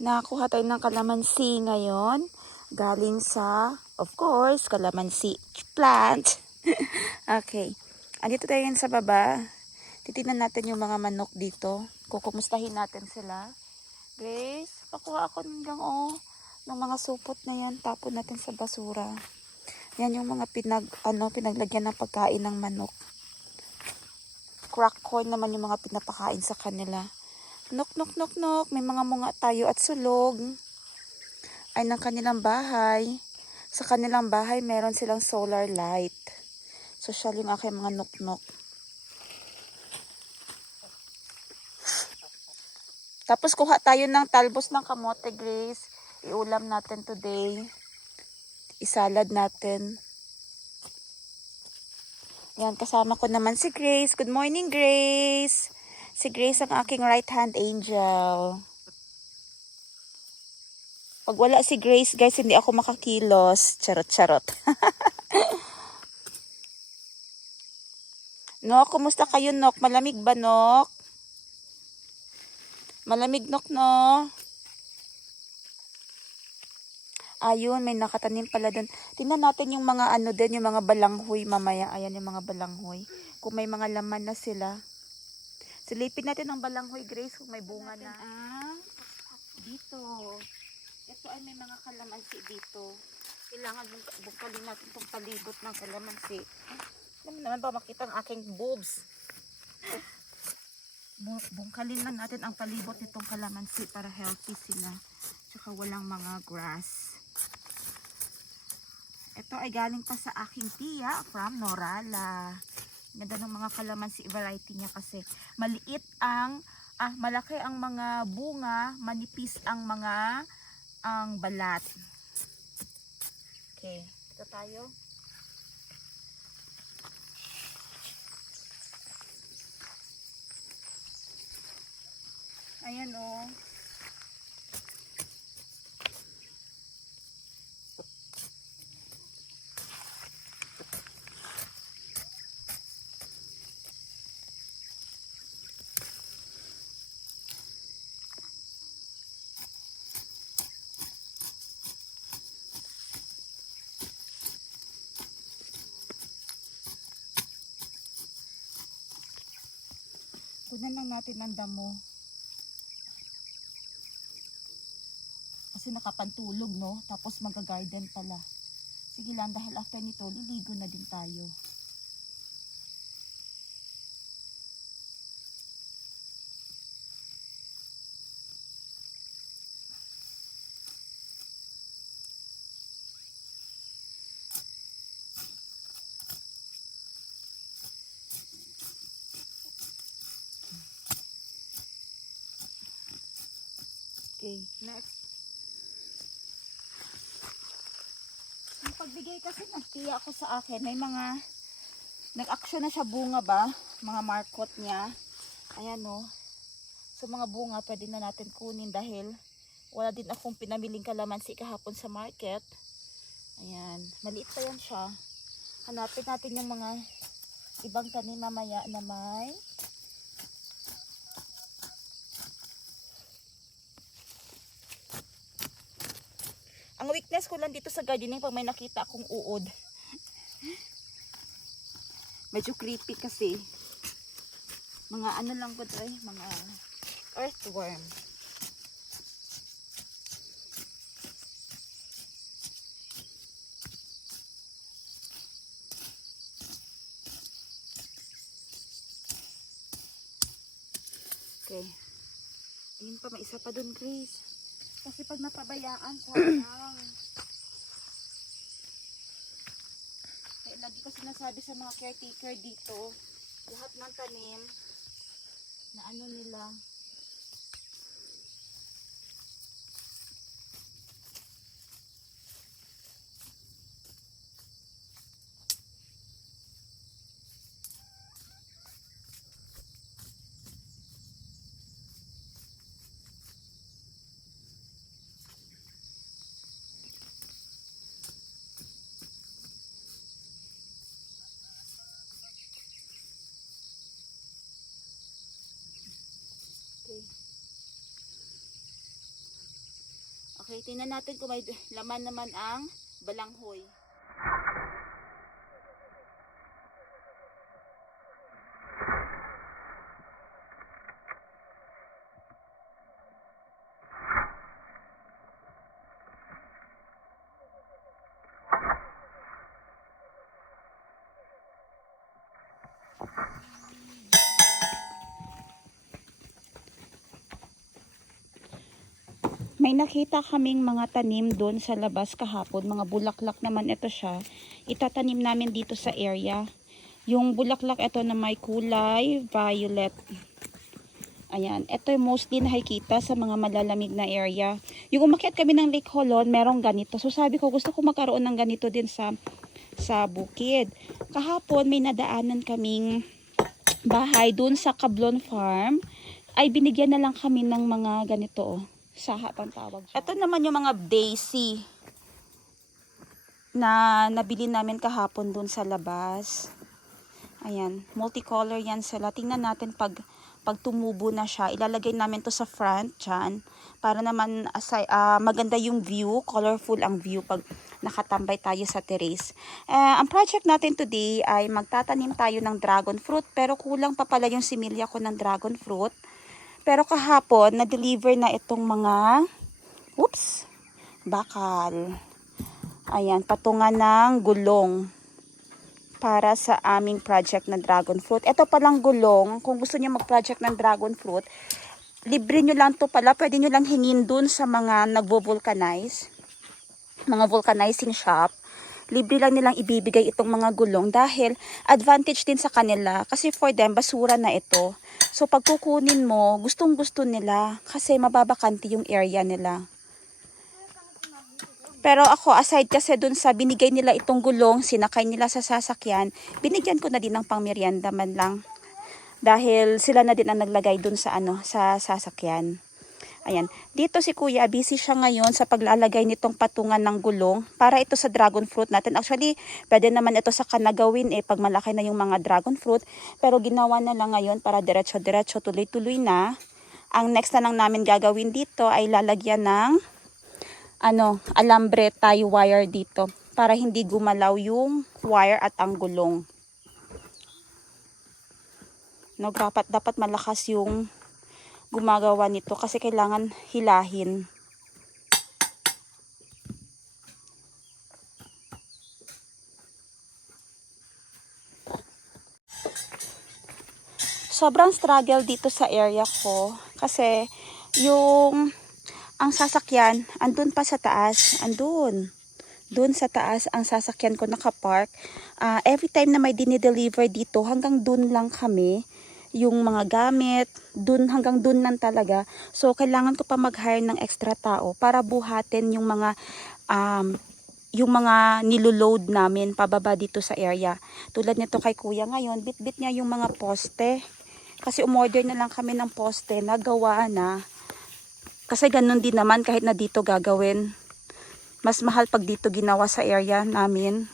Nakakuha tayo ng kalamansi ngayon. Galing sa, of course, kalamansi plant. okay. Andito tayo sa baba. Titignan natin yung mga manok dito. Kukumustahin natin sila. Grace, pakuha ako hanggang oh, ng mga supot na yan. Tapon natin sa basura. Yan yung mga pinag, ano, pinaglagyan ng pagkain ng manok. Crack corn naman yung mga pinapakain sa kanila. Nok, nok, nok, nok. May mga munga tayo at sulog. Ay ng kanilang bahay. Sa kanilang bahay, meron silang solar light. Social yung aking mga nok, nok. Tapos kuha tayo ng talbos ng kamote, Grace. Iulam natin today. Isalad natin. Yan, kasama ko naman si Grace. Good morning, Grace. Si Grace ang aking right-hand angel. Pag wala si Grace, guys, hindi ako makakilos. Charot-charot. Nok, kumusta kayo, Nok? Malamig ba, Nok? Malamig, Nok, no? Ayun, may nakatanim pala doon. Tingnan natin yung mga ano din, yung mga balanghoy mamaya. Ayan yung mga balanghoy. Kung may mga laman na sila. Silipin natin ang balanghoy, Grace, kung may bunga na. Dito. Ito ay may mga kalamansi dito. Kailangan bungkalin natin itong palibot ng kalamansi. Alam naman ba makita ang aking boobs? Bu- Bungkalin lang natin ang palibot nitong kalamansi para healthy sila. Tsaka walang mga grass. Ito ay galing pa sa aking tiya from Norala. Ganda ng mga kalamansi variety niya kasi maliit ang ah malaki ang mga bunga, manipis ang mga ang balat. Okay, ito tayo. Ayan oh. Lang natin ng damo. Kasi nakapantulog, no? Tapos mag-garden pala. Sige lang, dahil after nito, liligo na din tayo. Okay, next. Yung pagbigay nagtiya ako sa akin, may mga nag-action na siya bunga ba? Mga markot niya. Ayan o. So mga bunga pwede na natin kunin dahil wala din akong pinamiling kalamansi kahapon sa market. Ayan. Maliit pa yan siya. Hanapin natin yung mga ibang tanim mamaya na may Ang weakness ko lang dito sa gardening pag may nakita akong uod. Medyo creepy kasi. Mga ano lang ko to eh, mga earthworm. Okay. Ayun pa, may isa pa dun, Grace. Kasi pag napabayaan, sayang. Kaya lagi ko sinasabi sa mga caretaker dito, lahat ng tanim, na ano nila, Okay, tingnan natin kung may laman naman ang balanghoy. May nakita kaming mga tanim doon sa labas kahapon. Mga bulaklak naman ito siya. Itatanim namin dito sa area. Yung bulaklak ito na may kulay violet. Ayan. Ito yung mostly nakikita sa mga malalamig na area. Yung umakyat kami ng Lake Holon, merong ganito. So sabi ko, gusto ko magkaroon ng ganito din sa sa bukid. Kahapon may nadaanan kaming bahay doon sa Kablon Farm. Ay binigyan na lang kami ng mga ganito oh. Saha pang tawag siya. Ito naman yung mga daisy na nabili namin kahapon doon sa labas. Ayan, multicolor yan sila. Tingnan natin pag pag tumubo na siya, ilalagay namin to sa front dyan para naman ah, maganda yung view, colorful ang view pag nakatambay tayo sa terrace. Eh, ang project natin today ay magtatanim tayo ng dragon fruit pero kulang pa pala yung similya ko ng dragon fruit. Pero kahapon, na-deliver na itong mga, oops, bakal. Ayan, patungan ng gulong para sa aming project na dragon fruit. Ito palang gulong, kung gusto niyo mag-project ng dragon fruit, libre nyo lang to pala. Pwede nyo lang hingin dun sa mga nagvo-vulcanize, mga vulcanizing shop. Libre lang nilang ibibigay itong mga gulong dahil advantage din sa kanila kasi for them, basura na ito. So pag kukunin mo, gustong gusto nila kasi mababakanti yung area nila. Pero ako, aside kasi dun sa binigay nila itong gulong, sinakay nila sa sasakyan, binigyan ko na din ng pangmeryenda man lang. Dahil sila na din ang naglagay dun sa ano, sa sasakyan. Ayan. Dito si Kuya, busy siya ngayon sa paglalagay nitong patungan ng gulong para ito sa dragon fruit natin. Actually, pwede naman ito sa kanagawin eh pag malaki na yung mga dragon fruit. Pero ginawa na lang ngayon para diretso-diretso, tuloy-tuloy na. Ang next na lang namin gagawin dito ay lalagyan ng ano, alambre tie wire dito para hindi gumalaw yung wire at ang gulong. No, dapat dapat malakas yung gumagawa nito kasi kailangan hilahin. Sobrang struggle dito sa area ko kasi yung ang sasakyan andun pa sa taas, andun. Doon sa taas ang sasakyan ko nakapark. Ah, every time na may dinideliver dito, hanggang doon lang kami yung mga gamit, dun hanggang dun lang talaga. So, kailangan ko pa mag-hire ng extra tao para buhatin yung mga um, yung mga niloload namin pababa dito sa area. Tulad nito kay kuya ngayon, bit-bit niya yung mga poste. Kasi umorder na lang kami ng poste, nagawa na. Kasi ganun din naman kahit na dito gagawin. Mas mahal pag dito ginawa sa area namin.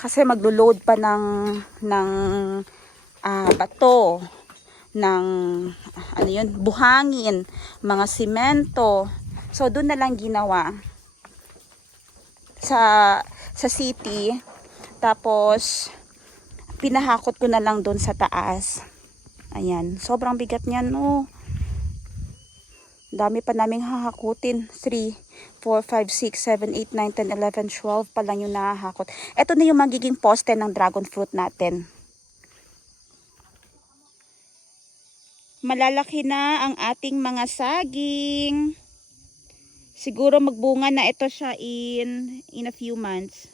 Kasi maglo-load pa ng ng ah, bato ng ano yun, buhangin, mga simento. So doon na lang ginawa sa sa city. Tapos pinahakot ko na lang doon sa taas. Ayan, sobrang bigat niyan, oh. Dami pa naming hahakutin. 3, 4, 5, 6, 7, 8, 9, 10, 11, 12 pa lang yung nahahakot. Ito na yung magiging poste ng dragon fruit natin. Malalaki na ang ating mga saging. Siguro magbunga na ito siya in, in a few months.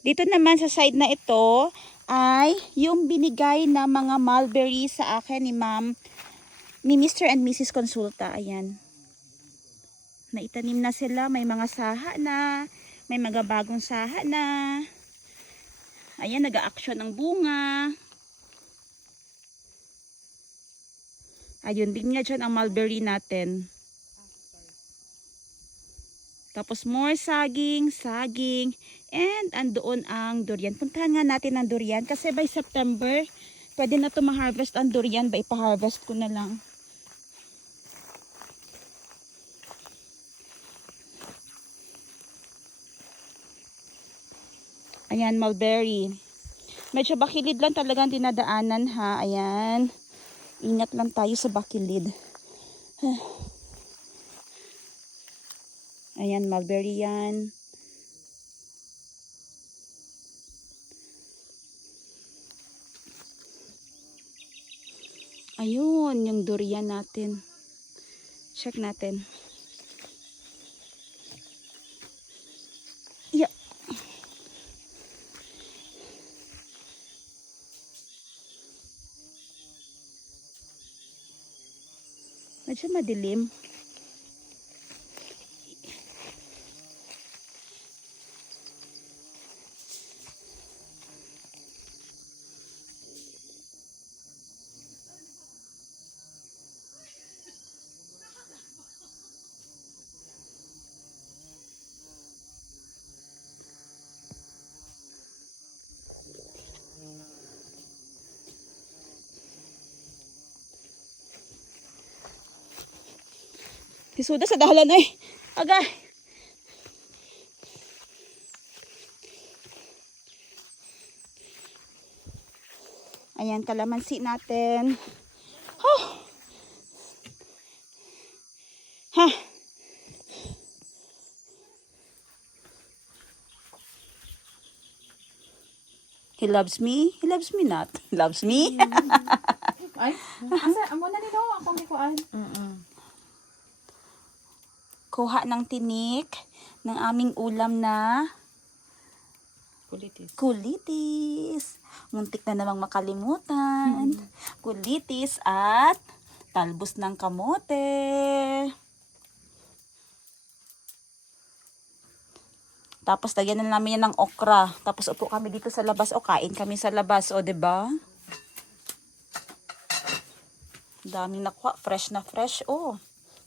Dito naman sa side na ito ay yung binigay na mga mulberry sa akin ni ma'am ni Mr. and Mrs. Consulta. Ayan. Naitanim na sila. May mga saha na. May mga bagong saha na. Ayan, nag-a-action ang bunga. Ayun, din nga dyan ang mulberry natin. Tapos more saging, saging. And andoon ang durian. Puntahan nga natin ang durian kasi by September, pwede na to ma-harvest ang durian. Ba ipa-harvest ko na lang. Ayan, mulberry. Medyo bakilid lang talagang dinadaanan ha. Ayan. Ingat lang tayo sa bakilid. Ayan, mulberry yan. Ayun, yung durian natin. Check natin. Medyo madilim. Hisuda sa dahalan ay. Agay. Ayan, kalamansi natin. Huh. Ha. He loves me. He loves me not. He loves me. Ay, asa, amo na nito akong gikuan. Kuha ng tinik ng aming ulam na Kulitis. kulitis. Muntik na namang makalimutan. Kulitis at talbos ng kamote. Tapos lagyan na namin yan ng okra. Tapos upo kami dito sa labas o kain kami sa labas. O, ba? Daming nakuha. Fresh na fresh. Oh.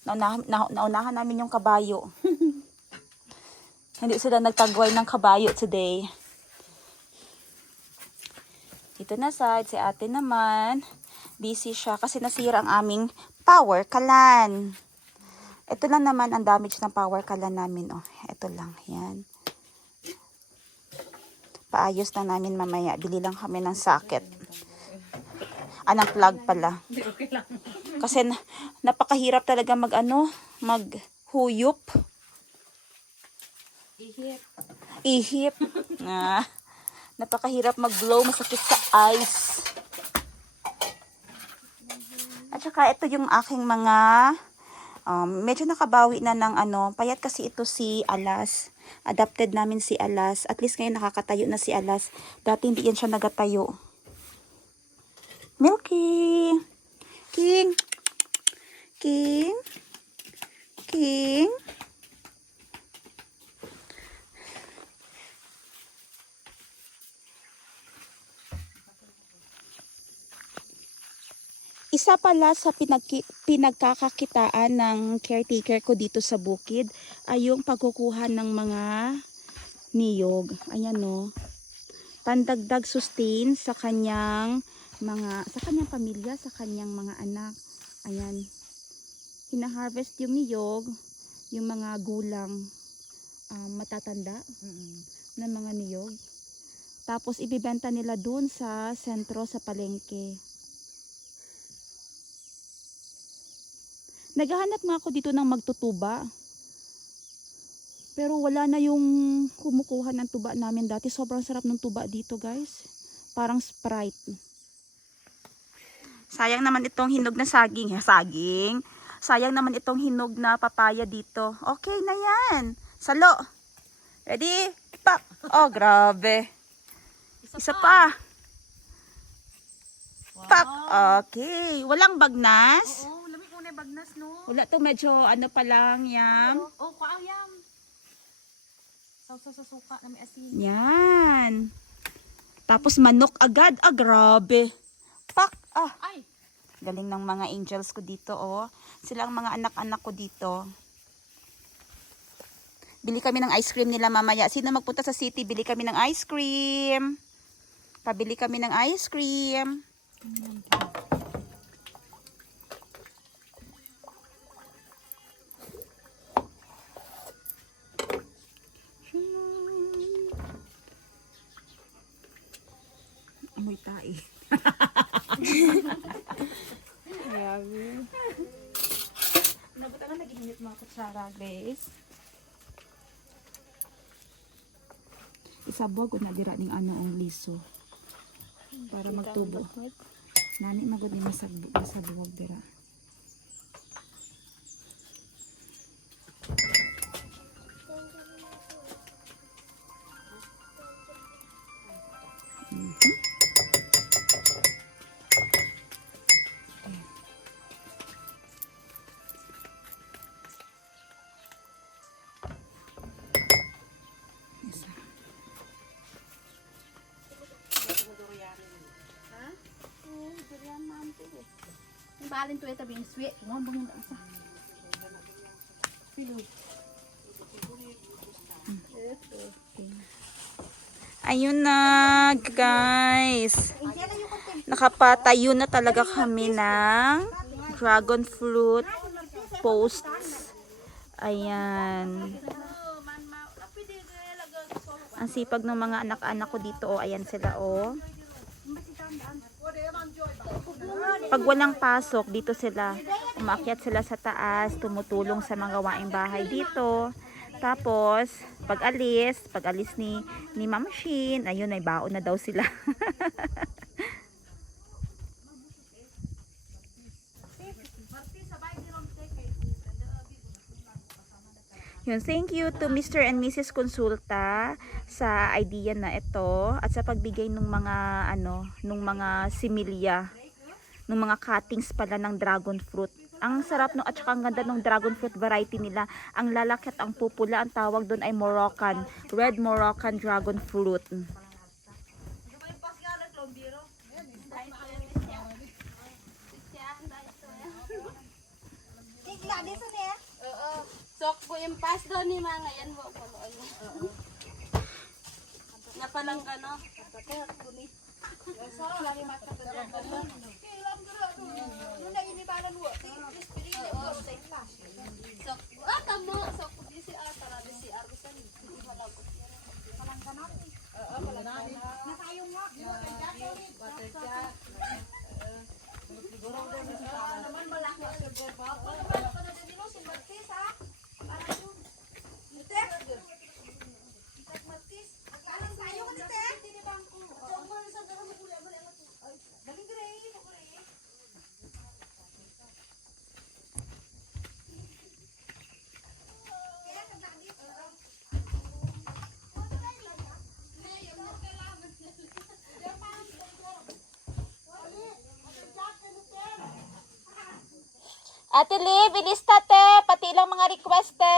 Naunahan, na, naunahan namin yung kabayo. Hindi sila nagtagway ng kabayo today. Dito na side, si ate naman. Busy siya kasi nasira ang aming power kalan. Ito lang naman ang damage ng power kalan namin. Oh, ito lang. Yan. Paayos na namin mamaya. Bili lang kami ng socket. Ah, plug pala. Okay lang. Kasi na- napakahirap talaga mag ano, maghuyop, Ihip. ihip. Ah, napakahirap mag-blow, masakit sa eyes. At saka ito yung aking mga um, medyo nakabawi na ng ano, payat kasi ito si Alas. Adapted namin si Alas. At least ngayon nakakatayo na si Alas. Dati hindi yan siya nagatayo. Milky! King! King! King! Isa pala sa pinagki- pinagkakakitaan ng caretaker ko dito sa bukid ay yung pagkukuha ng mga niyog. Ayan no. Pandagdag sustain sa kanyang mga sa kanyang pamilya, sa kanyang mga anak. Ayan. Hina-harvest yung niyog, yung mga gulang um, matatanda ng mga niyog. Tapos ibibenta nila dun sa sentro sa palengke. Naghahanap nga ako dito ng magtutuba. Pero wala na yung kumukuha ng tuba namin dati. Sobrang sarap ng tuba dito guys. Parang Sprite. Sayang naman itong hinog na saging. eh, Saging. Sayang naman itong hinog na papaya dito. Okay na yan. Salo. Ready? Pak. Oh, grabe. Isa pa. Pak. Okay. Walang bagnas. Oo, lami ko na bagnas no. Wala to medyo ano pa lang yan. Oo, oh, kaayam. Sausaw sa suka na may asin. Yan. Tapos manok agad. Ah, grabe. Pak. Ah, Ay, galing ng mga angels ko dito, oh. Sila ang mga anak-anak ko dito. Bili kami ng ice cream nila mamaya. Sino magpunta sa city, bili kami ng ice cream. Pabili kami ng ice cream. Amoy tae. Grabe. Nabutan na naghihinit mga kutsara, guys. Isabog ko na dira ning ano ang liso. Para magtubo. Nani magod ni masabog masabog dira. Balin to ito being sweet. Ngomong bang yung isa. Filo. Ayun na, guys. Nakapatayo na talaga kami ng dragon fruit posts. Ayan. Ang sipag ng mga anak-anak ko dito, oh. Ayan sila, oh. Pag walang pasok, dito sila. Umakyat sila sa taas, tumutulong sa mga gawaing bahay dito. Tapos, pag alis, pag alis ni, ni Ma'am Shin, ayun, ay baon na daw sila. Yun, thank you to Mr. and Mrs. Consulta sa idea na ito at sa pagbigay ng mga ano, nung mga similya, nung mga cuttings pala ng dragon fruit. Ang sarap no at saka ang ganda ng dragon fruit variety nila. Ang lalaki at ang pupula, ang tawag doon ay Moroccan, red Moroccan dragon fruit. Sok po yung pass doon ni mga yan mo po ano. Na palang gano. Sok. Ah, tamo. Sok po naman malaki sugar pa. Ano ba naman na dito si Martis ha? Ate Liv, ilista te, pati lang mga request te.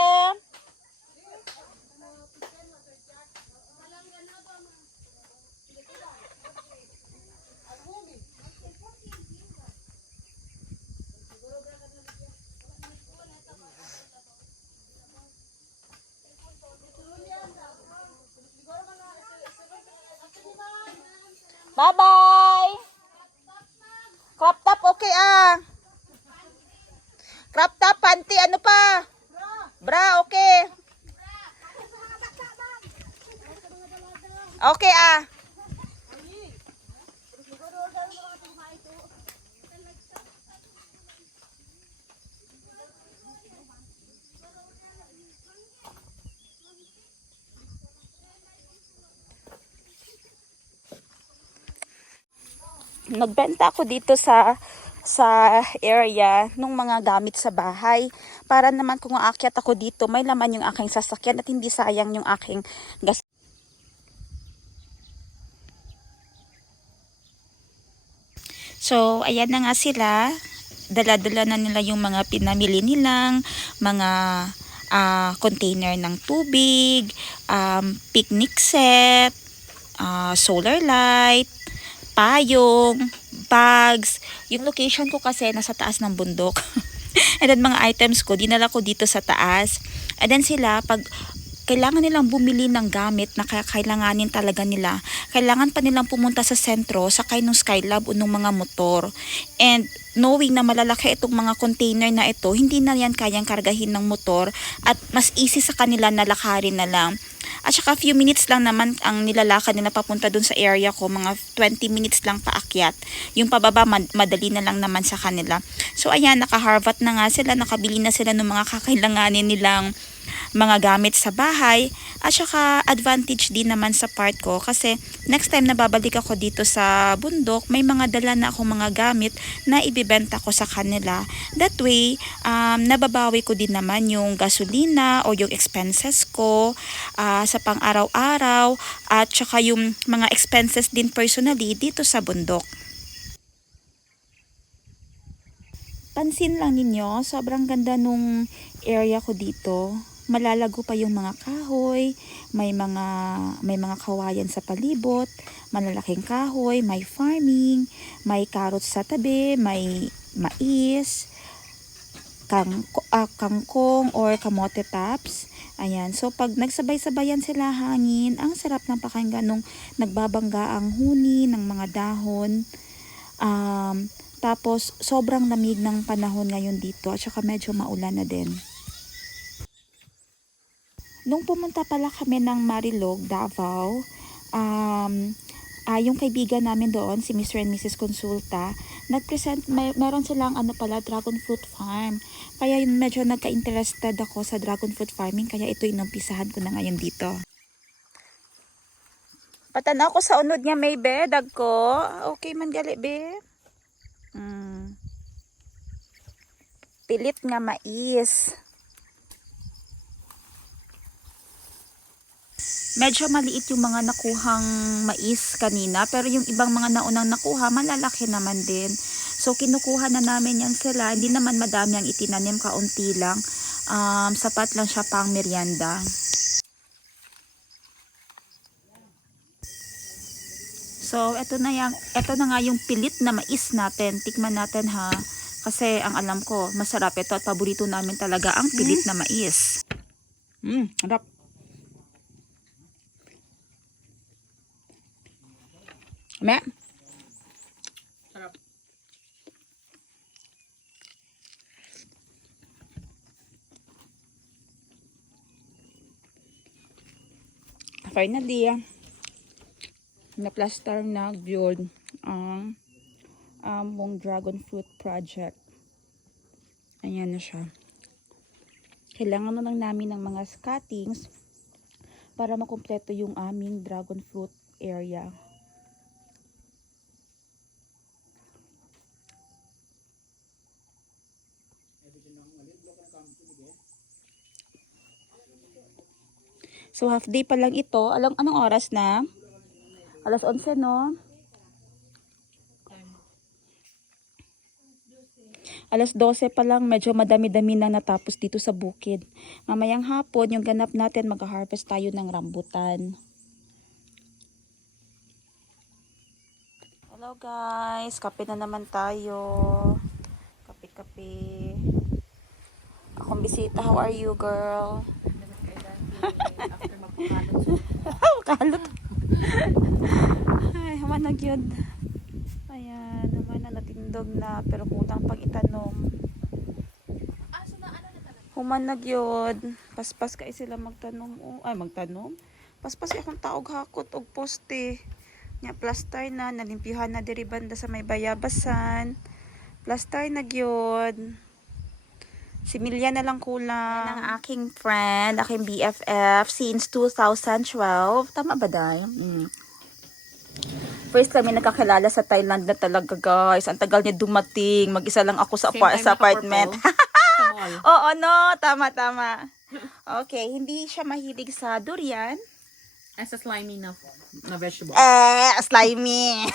Bye-bye! Crop top, okay ah. Crop top, panty, ano pa? Bra, okay. Okay ah. Nagbenta ako dito sa sa area nung mga gamit sa bahay para naman kung aakyat ako dito may laman yung aking sasakyan at hindi sayang yung aking gas So, ayan na nga sila. Dala-dala na nila yung mga pinamili nilang mga ah, container ng tubig, um, picnic set, ah, solar light, payong, bags. Yung location ko kasi nasa taas ng bundok. And then mga items ko, dinala ko dito sa taas. And then sila, pag kailangan nilang bumili ng gamit na kailanganin talaga nila. Kailangan pa nilang pumunta sa sentro, sakay ng Skylab o ng mga motor. And knowing na malalaki itong mga container na ito, hindi na yan kayang kargahin ng motor at mas easy sa kanila na lakarin na lang. At saka few minutes lang naman ang nilalakad nila papunta dun sa area ko, mga 20 minutes lang paakyat. Yung pababa, mad- madali na lang naman sa kanila. So ayan, naka-harvat na nga sila, nakabili na sila ng mga kakailanganin nilang mga gamit sa bahay. At saka advantage din naman sa part ko kasi next time na babalik ako dito sa bundok, may mga dala na akong mga gamit na ibibenta ko sa kanila. That way, um, nababawi ko din naman yung gasolina o yung expenses ko ah, sa pang-araw-araw at saka yung mga expenses din personally dito sa bundok. Pansin lang ninyo, sobrang ganda nung area ko dito. Malalago pa yung mga kahoy, may mga may mga kawayan sa palibot, malalaking kahoy, may farming, may carrots sa tabi, may mais, kang, ah, kangkong or kamote tops. Ayan. So, pag nagsabay-sabayan sila hangin, ang sarap ng pakinggan nung nagbabangga ang huni ng mga dahon. Um, tapos, sobrang lamig ng panahon ngayon dito at saka medyo maulan na din. Nung pumunta pala kami ng Marilog, Davao, um, ah, yung kaibigan namin doon, si Mr. and Mrs. Consulta, nag-present, may, meron silang ano pala, dragon fruit farm. Kaya yun medyo nagka-interested ako sa dragon fruit farming, kaya ito inumpisahan ko na ngayon dito. Patanaw ko sa unod nga may be, dag ko. Okay man gali be. Mm. Pilit nga mais. Medyo maliit yung mga nakuhang mais kanina, pero yung ibang mga naunang nakuha, malalaki naman din. So, kinukuha na namin yan sila. Hindi naman madami ang itinanim, kaunti lang. Um, sapat lang siya pang merienda. So, eto na, yang, eto na nga yung pilit na mais natin. Tikman natin ha. Kasi ang alam ko, masarap ito at paborito namin talaga ang pilit na mais. Mm, harap. Me? Sarap. Ah, na-plaster na build ang among dragon fruit project. Ayan na siya. Kailangan na lang namin ng mga cuttings para makumpleto yung aming dragon fruit area. So half day pa lang ito. Alam anong oras na? Alas 11 no? Alas 12 pa lang, medyo madami-dami na natapos dito sa bukid. Mamayang hapon, yung ganap natin, mag-harvest tayo ng rambutan. Hello guys, kape na naman tayo. Kape-kape. Akong bisita, how are you girl? Kalot. Ay, hamanag yun. Ayan, naman na natindog na, pero kulang pang itanom. Humanag yun. Paspas kay sila magtanom. Oh. Ay, magtanom? Paspas kay akong taog hakot og poste. Nya plaster na, nalimpyuhan na diri banda sa may bayabasan. Plaster na gyud. Si Milya na lang kulang. Yan ang aking friend, aking BFF since 2012. Tama ba, Day? Mm. First kami nakakilala sa Thailand na talaga, guys. Ang tagal niya dumating. Mag-isa lang ako sa, apar- time sa apartment. Oo, no. Tama, tama. Okay, hindi siya mahilig sa durian. As a slimy na, na vegetable. Eh, slimy.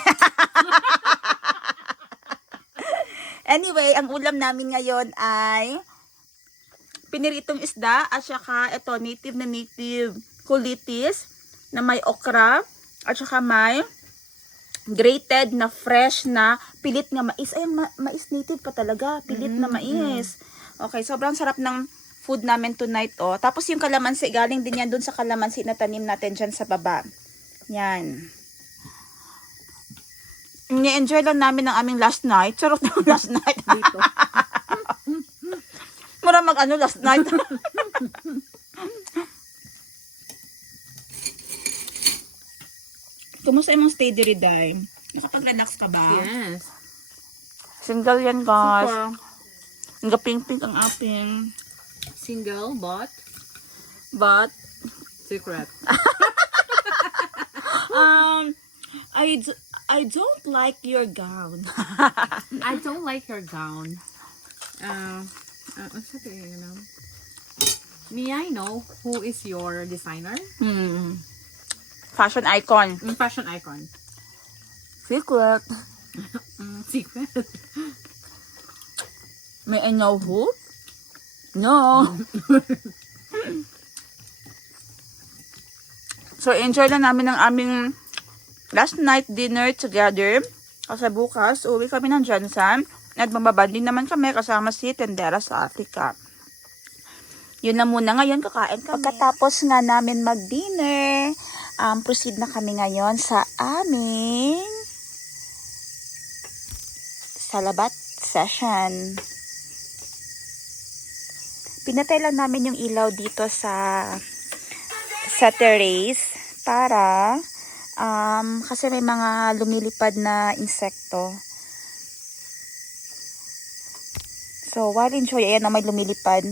anyway, ang ulam namin ngayon ay piniritong isda at saka ito, native na native kulitis na may okra at saka may grated na fresh na pilit na mais. Ay, ma- mais native pa talaga. Pilit na mais. Okay, sobrang sarap ng food namin tonight, oh. Tapos yung kalamansi, galing din yan dun sa kalamansi na tanim natin dyan sa baba. Yan. Ni-enjoy lang namin ang aming last night. Charot na last night. Dito. Mura mag ano last night. Kumusta yung stay diri day? Nakapag-relax ka ba? Yes. Single yan, guys. Super Ang gaping-pink ang aping. single but But, secret. um, I, d- I don't like your gown. I don't like your gown. Uh, uh, that, you know? May I know who is your designer? hmm. Fashion icon. Mm, Fashion icon. Secret. Mm, secret. May I know who? No. so, enjoy lang namin ang aming last night dinner together. Kasi bukas, uwi kami ng Jansan. At mababanding naman kami kasama si Tendera sa Africa. Yun na muna ngayon, kakain kami. Pagkatapos nga namin mag-dinner, um, proceed na kami ngayon sa aming salabat session. Pinatay lang namin yung ilaw dito sa sa terrace para um, kasi may mga lumilipad na insekto. So, while enjoy, ayan na may lumilipad.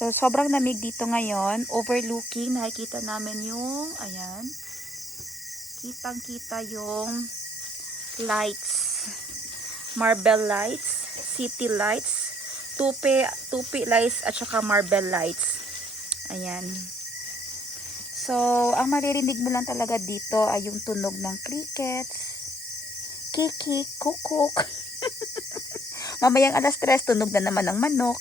So, sobrang lamig dito ngayon. Overlooking, nakikita namin yung, ayan, kitang-kita yung lights. Marble lights, city lights, tupi, tupi lights, at saka marble lights. Ayan. So, ang maririnig mo lang talaga dito ay yung tunog ng crickets, kiki, kukuk. Mamayang alas tres, tunog na naman ng manok.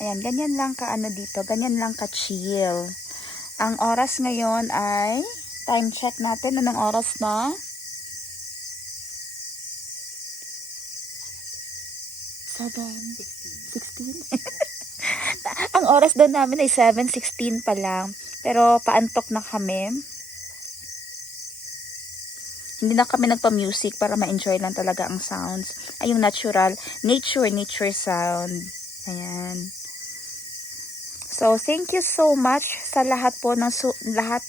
Ayan, ganyan lang ka ano dito, ganyan lang ka chill. Ang oras ngayon ay, time check natin, anong oras na? Seven. 16. Ang oras daw namin ay 7.16 pa lang. Pero paantok na kami. Hindi na kami nagpa-music para ma-enjoy lang talaga ang sounds. Ay, yung natural, nature, nature sound. Ayan. So, thank you so much sa lahat po ng su- lahat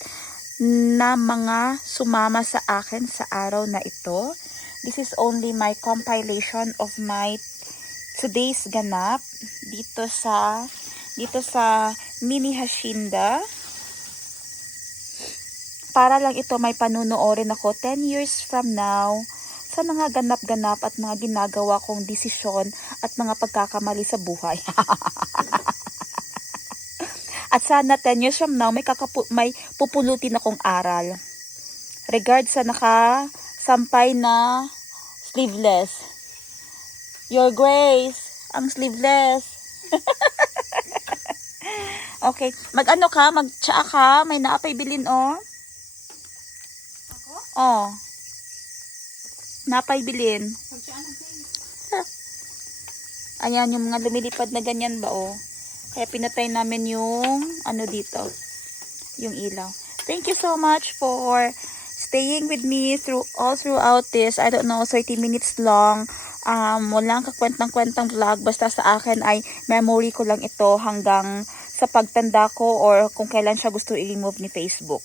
na mga sumama sa akin sa araw na ito. This is only my compilation of my today's ganap dito sa dito sa Mini Hacienda. Para lang ito may panunuorin ako 10 years from now sa mga ganap-ganap at mga ginagawa kong desisyon at mga pagkakamali sa buhay. at sana 10 years from now may, kakapu- may pupulutin akong aral. Regard sa nakasampay na sleeveless. Your Grace, ang sleeveless. okay, mag-ano ka, mag-tsaa may naapay bilin oh. Oh. Napay bilin. Ayan, yung mga lumilipad na ganyan ba, oh. Kaya pinatay namin yung, ano dito, yung ilaw. Thank you so much for staying with me through all throughout this, I don't know, 30 minutes long. Um, walang kakwentang-kwentang vlog. Basta sa akin ay memory ko lang ito hanggang sa pagtanda ko or kung kailan siya gusto i-remove ni Facebook.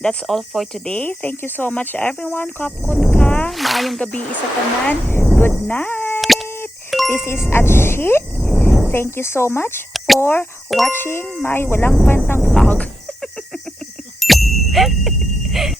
That's all for today. Thank you so much everyone. Kapkun ka. Maayong gabi isa tanan. Good night. This is Atshi. Thank you so much for watching my walang kwentang vlog.